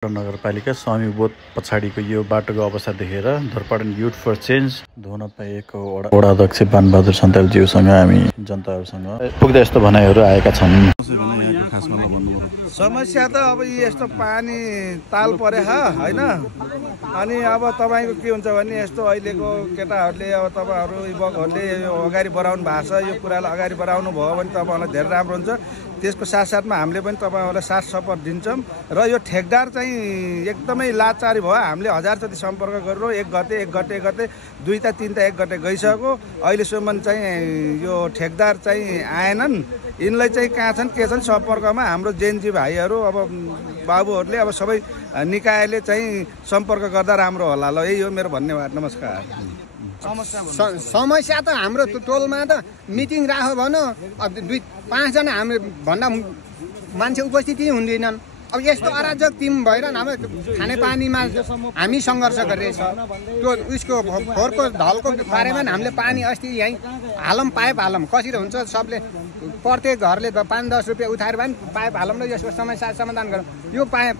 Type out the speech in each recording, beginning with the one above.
नगरपालिका स्वामीबोध पछाडिको यो बाटोको अवस्था देखेर धरपाटन युथ फर चेन्ज धुन पाएको वडा अध्यक्ष बानबहादुर सन्तालज्यूसँग हामी जनताहरूसँग पुग्दा यस्तो भनाइहरू आएका छन्। समस्या त अब यस्तो पानी ताल परे हैन, अनि अब तपाईको के हुन्छ भने यस्तो अहिलेको केटाहरूले अब तपाईहरु युवकहरूले अगाडि बढाउनु भएको छ, यो कुरालाई अगाडि बढाउनु भयो भने तपाईहरुलाई धेरै राम्रो हुन्छ। त्यसको साथसाथमा हामीले पनि तपाईहरुलाई साथ सपोर्ट दिन्छौं र यो ठेकदार चाहिँ एकदमै लाचारी भयो। हामीले 1000 जति सम्पर्क गरेर एक गते 2 ता 3 ता 1 गते गइसक्यो, अहिलेसम्म चाहिँ यो ठेकदार चाहिँ आएनन्। यिनलाई चाहिँ कहाँ छन् के छन् सम्पर्कमा हाम्रो जेनजी भाइहरू अब बाबुहरूले अब सबै निकायले चाहिँ सम्पर्क गर्दा राम्रो होला। ल यही हो मेरो धन्यवाद, नमस्कार। समस्या त हाम्रो टोलमा त मिटिङ राख्यो भने 2-5 जना हाम्रो भन्दा मान्छे उपस्थिति हुँदैनन्। अब यस्तो अराजक टिम भएर हाम्रो खानेपानीमा हामी सङ्घर्ष गरिरहेछ। त्यो उसको फोहोरको ढलको बारेमा हामीले पानी अस्ति यहीँ पाइप हालौँ कसरी हुन्छ, सबले प्रत्येक घरले 5-10 रुपियाँ उठाएर पनि पाइप हालौँ र यसको समस्या समाधान गरौँ। यो पाइप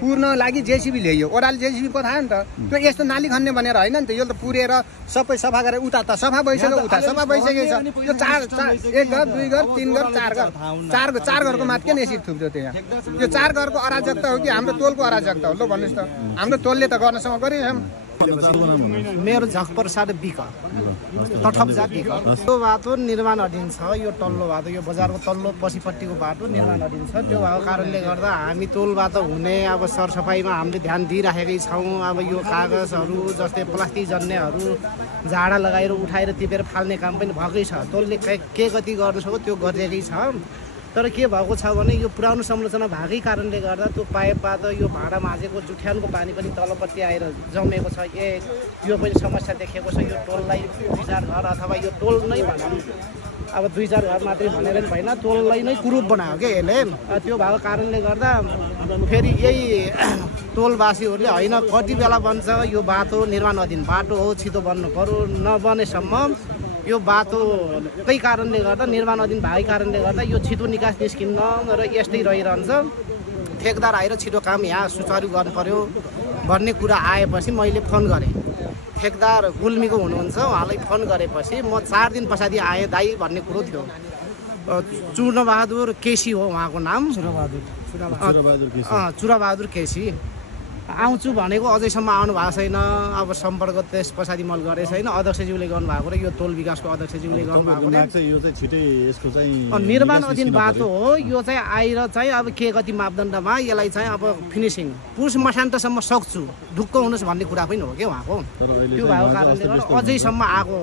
पुर्न लागि जेसिबी ल्यायो, ओडाले जेसिबी पठायो नि त। त्यो यस्तो नाली खन्ने भनेर होइन नि त, यो त पुरेर सबै सफा गरेर उता त सफा भइसक्यो, उता सफा भइसकेको छ। यो 1 घर 2 घर 3 घर 4 घरको मात्र किन यसरी थुप्रो त्यहाँ? यो 4 घरको अराजकता हो कि हाम्रो टोलको अराजकता हो? ल भन्नुहोस् त। हाम्रो टोलले त गर्नसम्म गरिरहेछौँ। मेरो झकप्रसाद बिक तठप्जा बिक। यो बाटो निर्माण अधीन छ। यो तल्लो बाटो, यो बजारको तल्लो पछिपट्टिको बाटो निर्माण अधीन छ। त्यो भएको कारणले गर्दा हामी टोलबाट हुने अब सरसफाइमा हामीले ध्यान दिइराखेकै छौँ। अब यो कागजहरू जस्तै प्लास्टिक जन्नेहरू झाडा लगाएर उठाएर टिपेर फाल्ने काम पनि भएकै छ। टोलले के गति गर्नु सक्यो त्यो गरिरहेकै छ। तर के भएको छ भने यो पुरानो संरचना भएकै कारणले गर्दा त्यो पाइपबाट यो भाँडा माझेको जुठ्यानको पानी पनि तलपट्टि आएर जमेको छ। यो पनि समस्या देखेको छ। यो टोललाई 2-4 घर अथवा यो टोल नै भनौँ, अब 2-4 घर मात्रै भनेर पनि भएन, टोललाई नै कुरूप बनायो क्या यसले। त्यो भएको कारणले गर्दा फेरि यही टोलवासीहरूले होइन कति बेला बन्छ, यो बाटो निर्माण अधीन बाटो हो, छिटो बन्नु पर्यो, नबनेसम्म यो बाटोकै कारणले गर्दा निर्माण अधीन भएको कारणले गर्दा यो छिटो निकास निस्किन्न र यस्तै रहिरहन्छ। ठेकदार आएर छिटो काम यहाँ सुचारू गर्नु पर्यो भन्ने कुरा आएपछि मैले फोन गरेँ। ठेकदार गुल्मीको हुनुहुन्छ, उहाँलाई फोन गरेपछि म 4 दिन पछाडि आएँ दाइ भन्ने कुरो थियो। चुराबहादुर केसी हो उहाँको नाम, चुराबहादुर केसी। आउँछु भनेको अझैसम्म आउनु भएको छैन। अब सम्पर्क त्यस पछाडि मैले गरेको छैन। अध्यक्षज्यूले गर्नुभएको र यो टोल विकासको अध्यक्षज्यूले गर्नुभएको निर्माण अधीन बाटो हो। यो चाहिँ आएर चाहिँ अब के गति मापदण्डमा यसलाई चाहिँ अब फिनिसिङ पुस मसान्तसम्म सक्छु ढुक्क हुनुहोस् भन्ने कुरा पनि हो कि उहाँको। त्यो भएको कारणले गर्दा अझैसम्म आएको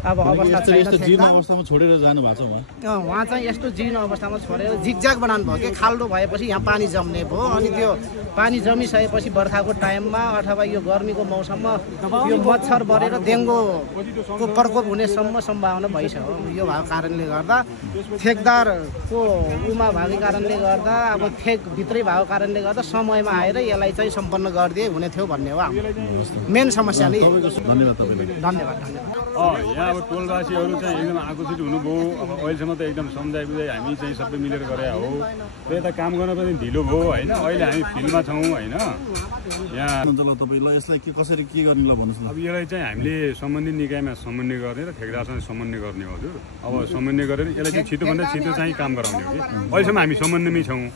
अब अवस्था जीर्ण अवस्थामा छोडेर जानु भएको छ। उहाँ चाहिँ यस्तो जीर्ण अवस्थामा छोडेर जिगज्याग बनाउनु भयो कि खाल्डो भएपछि यहाँ पानी जम्ने भयो। अनि त्यो पानी जमिसकेपछि बर्खाको टाइममा अथवा यो गर्मीको मौसममा यो मच्छर बढेर डेङ्गुको प्रकोप हुनेसम्म सम्भावना भइसक्यो। यो भएको कारणले गर्दा ठेकदारको उमा भएको कारणले गर्दा अब ठेकभित्रै भएको कारणले गर्दा समयमा आएर यसलाई चाहिँ सम्पन्न गरिदिए हुने थियो भन्ने हो हाम्रो मेन समस्या नै। धन्यवाद। अब टोलवासीहरू चाहिँ एकदम आकर्षित हुनुभयो। अब अहिलेसम्म त एकदम सम्झाइ बुझाइ हामी चाहिँ सबै मिलेर गरे हो। त्यो यता काम गर्न पनि ढिलो भयो होइन। अहिले हामी फिल्डमा छौँ होइन। यहाँ तपाईँलाई यसलाई के कसरी के गर्ने ल भन्नुहोस् न। अब यसलाई चाहिँ हामीले सम्बन्धित निकायमा समन्वय गर्ने र ठेकदारसँग समन्वय गर्ने हो हजुर। अब समन्वय गरेर यसलाई चाहिँ छिटोभन्दा छिटो चाहिँ काम गराउने हो कि। अहिलेसम्म हामी समन्वयमै छौँ,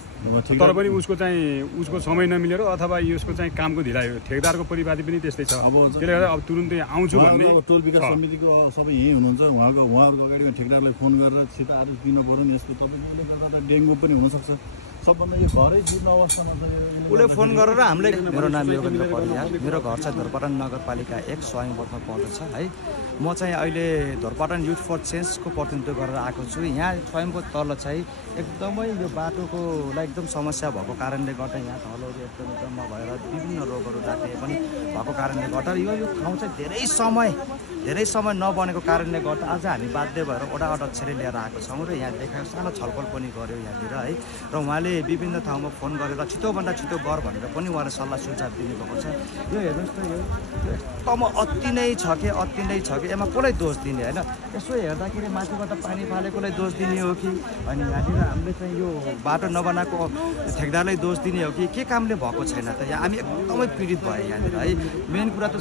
तर पनि उसको समय नमिलेर अथवा यसको चाहिँ कामको ढिलाइ हो। ठेकदारको परिपाटी पनि त्यस्तै छ। अब त्यसले गर्दा अब तुरुन्तै आउँछु भन्ने टोल विकास समितिको सबै यही हुनुहुन्छ। उहाँहरूको अगाडि ठेकदारलाई फोन गरेर छिटो आदेश दिनु पर्यो नि। यसको तपाईँले गर्दा त डेङ्गु पनि हुनसक्छ। सबभन्दा यो घरै जीर्ण अवस्थामा छ। उसले फोन गरेर हामीले मेरो नाम योगेन्द्र परियार, मेरो घर चाहिँ धरपाटन नगरपालिका 1 स्वामीबोधमा पर्दछ है। म चाहिँ अहिले धरपाटन युथ फर चेन्जको प्रतिनिधित्व गरेर आएको छु। यहाँ स्वयंबोध तल चाहिँ एकदमै यो बाटोकोलाई एकदम समस्या भएको कारणले गर्दा यहाँ ढलहरू एकदम जम्मा भएर विभिन्न रोगहरू लाग्ने पनि भएको कारणले गर्दा यो ठाउँ चाहिँ धेरै समय नबनेको कारणले गर्दा आज हामी बाध्य भएर वडा अध्यक्षले लिएर आएको छौँ र यहाँ देखाएको सानो छलफल पनि गऱ्यो यहाँतिर है। र उहाँले विभिन्न ठाउँमा फोन गरेर छिटोभन्दा छिटो छिटो गर भनेर पनि उहाँले सल्लाह सुझाव दिनुभएको छ। यो हेर्नुहोस् त यो एकदम अति नै छ कि यसमा कसलाई दोष दिने होइन। यसो हेर्दाखेरि माथिबाट पानी फालेकोलाई दोष दिने हो कि अनि यहाँनिर हामीले चाहिँ यो बाटो नबनाएको ठेकदारलाई दोष दिने हो कि के कामले भएको छैन त। यहाँ हामी एकदमै पीडित भयो यहाँनिर है। मेन कुरा त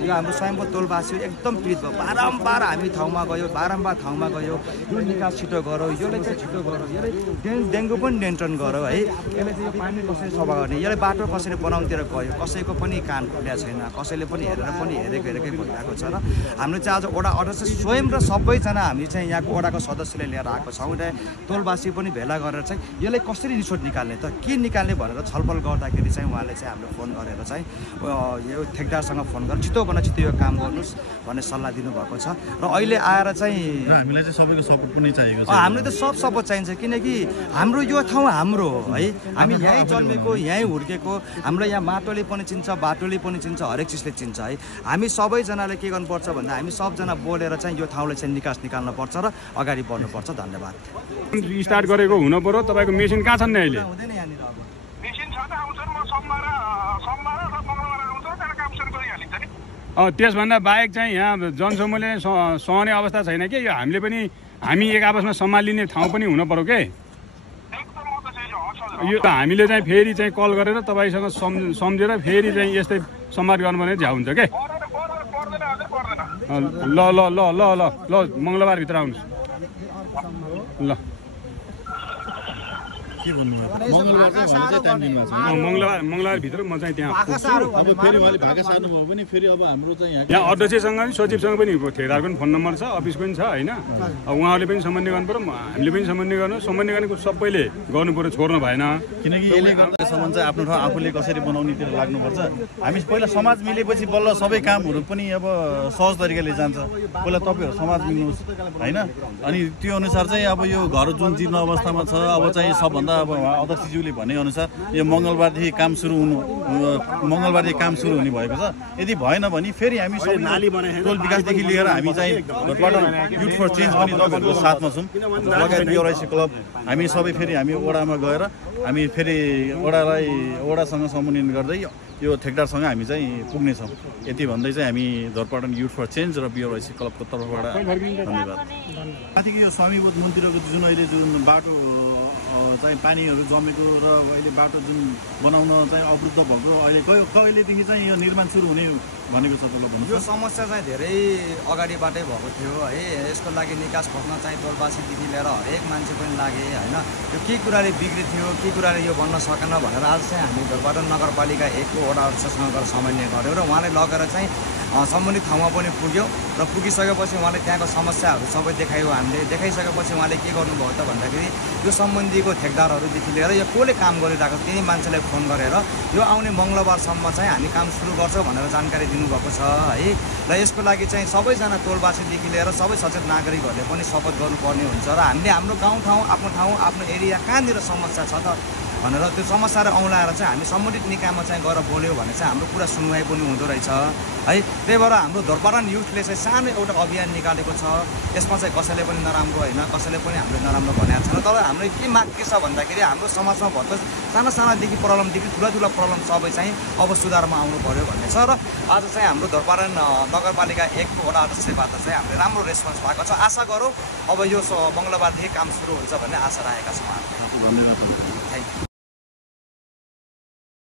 यो हाम्रो स्वयंको तोलवासी एकदम पीडित भयो। बारम्बार हामी ठाउँमा गयो यो निकास छिटो गरौँ, यसलाई चाहिँ छिटो गरौँ, यसले डेङ्गु पनि नियन्त्रण गरौँ है। यसले चाहिँ यो पानी कसरी सफा गर्ने, यसले बाटो कसरी बनाउनुतिर गयो, कसैको पनि कान खुल्या छैन, कसैले पनि हेरेकै भइरहेको छ। र हामीले चाहिँ आज वडा अध्यक्ष स्वयं र सबैजना हामी चाहिँ यहाँको वडाको सदस्यले लिएर आएको छौँ र तोलवासी पनि भेला गरेर चाहिँ यसलाई कसरी रिसोर्ट निकाल्ने त के निकाल्ने भनेर छलफल गर्दाखेरि चाहिँ उहाँले चाहिँ हाम्रो फोन गरेर चाहिँ यो ठेकदारसँग फोन गरेर छिटो यो काम गर्नुहोस् भन्ने सल्लाह दिनुभएको छ। र अहिले आएर चाहिँ हामीलाई चाहिँ सबैको सपोर्ट पनि चाहिएको छ। हामीले त सब सपोर्ट चाहिन्छ किनकि हाम्रो यो ठाउँ हाम्रो हो है। हामी यहीँ जन्मेको यहीँ हुर्केको, हाम्रो यहाँ माटोले पनि चिन्छ, बाटोले पनि चिन्छ, हरेक चिजले चिन्छ है। हामी सबैजनाले के गर्नुपर्छ भन्दा हामी सबजना बोलेर चाहिँ यो ठाउँलाई चाहिँ निकास निकाल्नुपर्छ र अगाडि बढ्नुपर्छ। धन्यवाद। स्टार्ट गरेको हुनु पर्यो। तपाईँको मेसिन कहाँ छन् नि अहिले? हुँदैन यहाँनिर अब मेसिन छ त आउँछन्, म सोमबार र मङ्गलबार आउँछ, त्यहाँ काम सुरु गरिहालिन्छ नि। त्यसभन्दा बाहेक चाहिँ यहाँ जनसमूहले सहने अवस्था छैन कि यो हामी एक आपसमा सम्हालिने ठाउँ पनि हुनु पर्यो के। यो हामीले चाहिँ फेरि चाहिँ कल गरेर तपाईँसँग सम्झेर फेरि चाहिँ यस्तै सम्वाद गर्नुपर्ने झ्याउ हुन्छ के। ल ल ल ल ल ल मङ्गलबारभित्र आउनुहोस् ल। मङ्गलबारभित्र म चाहिँ त्यहाँ यहाँ अध्यक्षसँग पनि सचिवसँग पनि ठेकेदारको पनि फोन नम्बर छ, अफिस पनि छ होइन। उहाँहरूले पनि समन्वय गर्नु पर्यो, हामीले पनि समन्वय गरेको सबैले गर्नु पर्यो, छोड्नु भएन। किनकि यसले गर्दासम्म चाहिँ आफ्नो ठाउँ आफूले कसरी बनाउनेतिर लाग्नुपर्छ। हामी पहिला समाज मिलेपछि बल्ल सबै कामहरू पनि अब सहज तरिकाले जान्छ। पहिला तपाईँहरू समाज मिल्नुहोस् होइन। अनि त्यो अनुसार चाहिँ अब यो घर जुन जीर्ण अवस्थामा छ, अब चाहिँ सबभन्दा अब अध्यक्षज्यूले भनेअनुसार यो मङ्गलबारदेखि काम सुरु हुने भएको छ। यदि भएन भने फेरि हामी सबै टोल विकासदेखि लिएर हामी चाहिँ युथ फर चेन्ज पनि तपाईँहरूको साथमा छौँ, लगायत बिओआरआइसी क्लब हामी सबै फेरि हामी वडामा गएर हामी फेरि वडासँग समन्वयन गर्दै यो ठेकदारसँग हामी चाहिँ पुग्नेछौँ। यति भन्दै चाहिँ हामी धरपाटन युथ फर चेन्ज र बिओआरआइसी क्लबको तर्फबाट धन्यवाद। माथिको यो स्वामीबोध मन्दिरको जुन अहिले जुन बाटो चाहिँ पानीहरू जमेको र अहिले बाटो जुन बनाउन चाहिँ अवरुद्ध भएको अहिले कहिलेदेखि चाहिँ यो निर्माण सुरु हुने भनेको छ तपाईँलाई भन्नु? यो समस्या चाहिँ धेरै अगाडिबाटै भएको थियो है। यसको लागि निकास खोज्न चाहिँ टोलवासीदेखि लिएर हरेक मान्छे पनि लागे होइन। यो के कुराले बिग्रिथ्यो, के कुराले यो बन्न सकेन भनेर आज चाहिँ हामी धरपाटन नगरपालिका 1 को वडा अध्यक्षसँग गएर समन्वय गऱ्यौँ र उहाँले लगेर चाहिँ सम्बन्धित ठाउँमा पनि पुग्यो र पुगिसकेपछि उहाँले त्यहाँको समस्याहरू सबै देखायो। हामीले देखाइसकेपछि उहाँले के गर्नुभयो त भन्दाखेरि यो सम्बन्धीको ठेकदारहरूदेखि लिएर यो कसले काम गरिरहेको त्यही मान्छेलाई फोन गरेर यो आउने मङ्गलबारसम्म चाहिँ हामी काम सुरु गर्छौँ भनेर जानकारी दिनुभएको छ है। र यसको लागि चाहिँ सबैजना टोलवासीदेखि लिएर सबै सचेत नागरिकहरूले पनि सपोर्ट गर्नुपर्ने हुन्छ र हामीले हाम्रो गाउँठाउँ आफ्नो एरिया कहाँनिर समस्या छ त भनेर त्यो समस्याहरू औँलाएर चाहिँ हामी सम्बन्धित निकायमा चाहिँ गएर बोल्यौँ भने चाहिँ हाम्रो पुरा सुनवाई पनि हुँदो रहेछ है। त्यही भएर हाम्रो धरपाटन युथले चाहिँ सानो एउटा अभियान निकालेको छ। यसमा चाहिँ कसैले पनि नराम्रो होइन, कसैले पनि हामीले नराम्रो भनेको छैन। तर हाम्रो के माग के छ भन्दाखेरि हाम्रो समाजमा भएको सानादेखि प्रब्लमदेखि ठुला प्रब्लम सबै चाहिँ अब सुधारमा आउनु पर्यो भन्ने छ। र आज चाहिँ हाम्रो धरपाटन नगरपालिका 1 को वडा अध्यक्षबाट चाहिँ हामीले राम्रो रेस्पोन्स पाएको छ। आशा गरौँ अब यो मङ्गलबारदेखि काम सुरु हुन्छ भन्ने आशा राखेका छौँ। धन्यवाद।